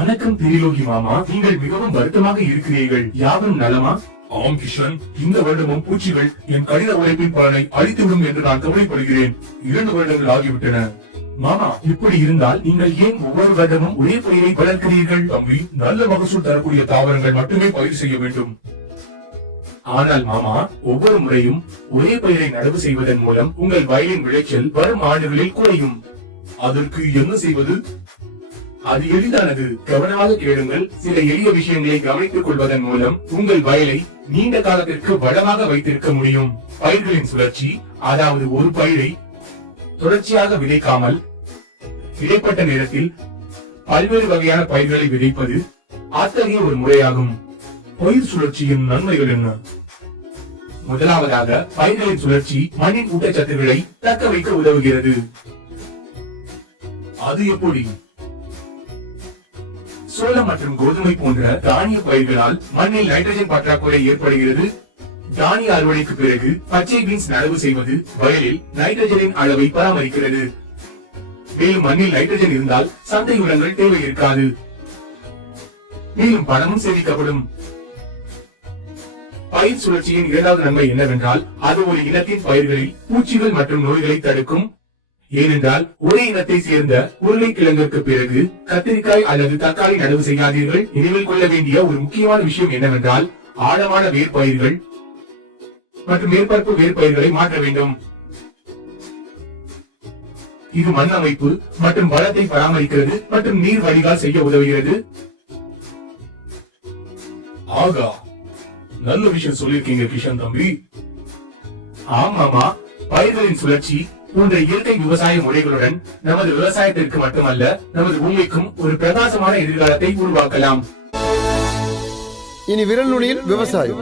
வணக்கம் திரிலோகி மாமா. நீங்கள் மிகவும் வருத்தமாக இருக்கிறீர்கள். யாவரும் நலமா? ஆம் கிஷன். இந்த வருடமும் பூச்சிகள் என் கடித உழைப்பின் பலனை அழித்துவிடும் என்று நான் கவலைப்படுகிறேன். இரண்டு வருடங்கள் ஆகிவிட்டன. மாமா இப்படி இருந்தால் நீங்கள் ஏன் ஒவ்வொரு வருடமும் ஒரே பயிரை வளர்க்கிறீர்கள்? தம்பி நல்ல மகசூல் தரக்கூடிய தாவரங்கள் மட்டுமே பயிர் செய்ய வேண்டும். ஆனால் மாமா ஒவ்வொரு முறையும் ஒரே பயிரை நடவு செய்வதன் மூலம் உங்கள் வயலின் விளைச்சல் வரும் ஆண்டுகளில் குறையும். அதற்கு என்ன செய்வது? அது எளிதானது. கவனமாக கேளுங்கள். சில எளிய விஷயங்களை கவனித்துக் கொள்வதன் மூலம் உங்கள் வயலை நீண்ட காலத்திற்கு வளமாக வைத்திருக்க முடியும். பயிர்களின் சுழற்சி அதாவது ஒரு பயிரை தொடர்ச்சியாக விதைக்காமல் இடைப்பட்ட நேரத்தில் பல்வேறு வகையான பயிர்களை விதைப்பது அத்தகைய ஒரு முறையாகும். பயிர் சுழற்சியின் நன்மைகள் என்ன? முதலாவதாக பயிர்களின் சுழற்சி மண்ணின் ஊட்டச்சத்துக்களை தக்க வைக்க உதவுகிறது. அது எப்படி? சோளம் மற்றும் கோதுமை போன்ற தானிய பயிர்களால் மண்ணில் நைட்ரஜன் பற்றாக்குறை ஏற்படுகிறது. தானிய அறுவடைக்கு பிறகு பச்சை பீன்ஸ் நடவு செய்வது வயலில் நைட்ரஜனின் அளவை பராமரிக்கிறது. மேலும் மண்ணில் நைட்ரஜன் இருந்தால் சந்தை உரங்கள் தேவை இருக்காது மேலும் பணமும் சேமிக்கப்படும். பயிர் சுழற்சியின் இரண்டாவது நன்மை என்னவென்றால் அது ஒரு இனத்தின் பயிர்களில் பூச்சிகள் மற்றும் நோய்களை தடுக்கும் ஏனென்றால் ஒரே இனத்தை சேர்ந்த உருளைக்கிழங்கிற்கு பிறகு கத்திரிக்காய் அல்லது தக்காளி நடவு செய்யாதீர்கள். நினைவில் கொள்ள வேண்டிய ஒரு முக்கியமான விஷயம் என்னவென்றால் ஆழமான வேர்பயிர்கள் மற்றும் மேற்பரப்பு வேர்பயிர்களை மாற்ற வேண்டும். இது மண் அமைப்பு மற்றும் வளத்தை பராமரிக்கிறது மற்றும் நீர் வடிகால் செய்ய உதவுகிறது. ஆகா நல்ல விஷயம் சொல்லிருக்கீங்க கிஷன் தம்பி. ஆமாமா பயிர்களின் சுழற்சி போன்ற இயற்கை விவசாய முறைகளுடன் நமது விவசாயத்திற்கு மட்டுமல்ல நமது பூமிக்கும் ஒரு பிரகாசமான எதிர்காலத்தை உருவாக்கலாம். இனி விரல் நுனியில் விவசாயம்.